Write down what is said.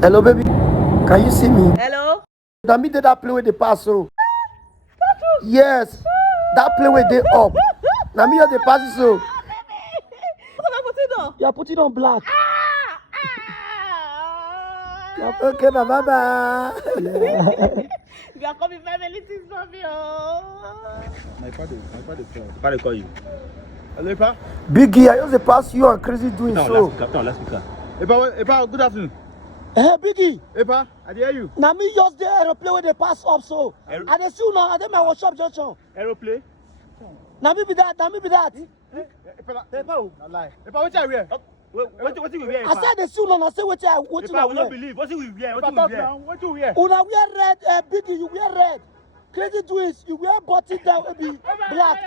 Hello, baby. Can you see me? Hello? Now me did that play with the pass, so. Yes. That play with the up. Now me the pass, so. You are putting on black. Okay, bye bye. You are coming family things for me. My father call you. Hello, Epa. Biggie, I just the pass you and crazy doing so. Last speaker. Epa, good afternoon. Hey, Biggie. Epa, I hear you. Now me just the aeroplane with the pass up, so. And they still now, and then my workshop junction. Aeroplane. Now me be that. Epa, lie. Epa, what are you? What you wear? I said they still now. I say what you Epa, I will not believe. What you wear? What you wear? Una wear red, Biggie, you wear red. Crazy twins, you wear button down, baby, black.